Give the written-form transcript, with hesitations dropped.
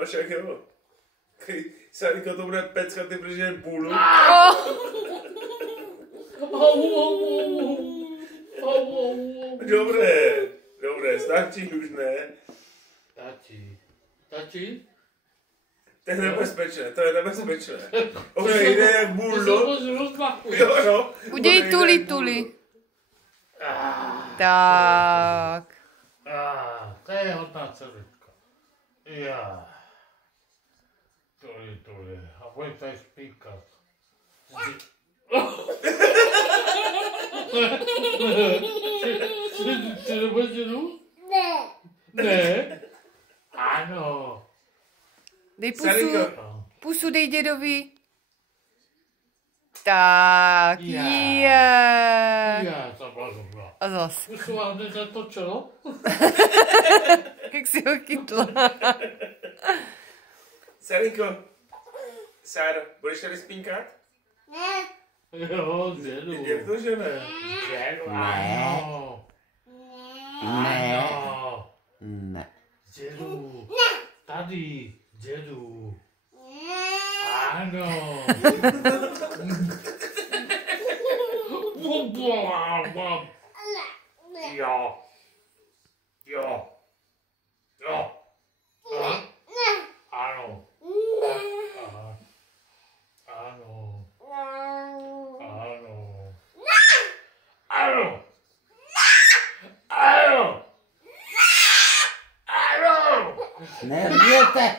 no však jo. Sarinko to bude peckat ty protože bůlu. Dobré, stačí už ne. Stačí? To je nebezpečné. Ok, jde jak bůl. Jo, no. Udělej tuli. Tak. To je hodná celička. Tuli. A budeš tady spíkat. Ty nebudeš jedu? Ne. Ano. Dej pusu dej dědovi. Tak, To byla dobrá. A zas. Pusu vám nezatočilo? Jak si ho chytla. Sarinko, Sáro, budeš tady spínkat? Jo, dědu. Jak to, že ne? Dědu, ano. Ne. Dědu. Tady, dědu. Ano. Jo. Ano. Nervěte!